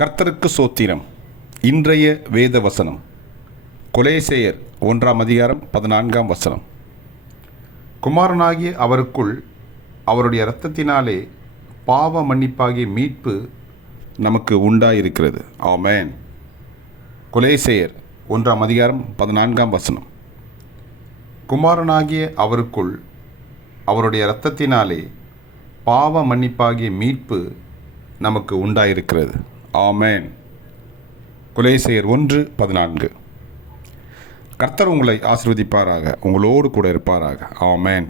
கர்த்தருக்கு சோத்திரம். இன்றைய வேத வசனம் கொலேசேயர் 1:14. குமாரனாகிய அவருக்குள் அவருடைய இரத்தத்தினாலே பாவ மன்னிப்பாகிய மீட்பு நமக்கு உண்டாயிருக்கிறது. ஆமென். கொலேசேயர் 1:14. குமாரனாகிய அவருக்குள் அவருடைய இரத்தத்தினாலே பாவ மன்னிப்பாகிய மீட்பு நமக்கு உண்டாயிருக்கிறது. ஆமென். கொலேசையர் 1:14. கர்த்தர் உங்களை ஆசீர்வதிப்பாராக, உங்களோடு கூட இருப்பாராக. ஆமென்.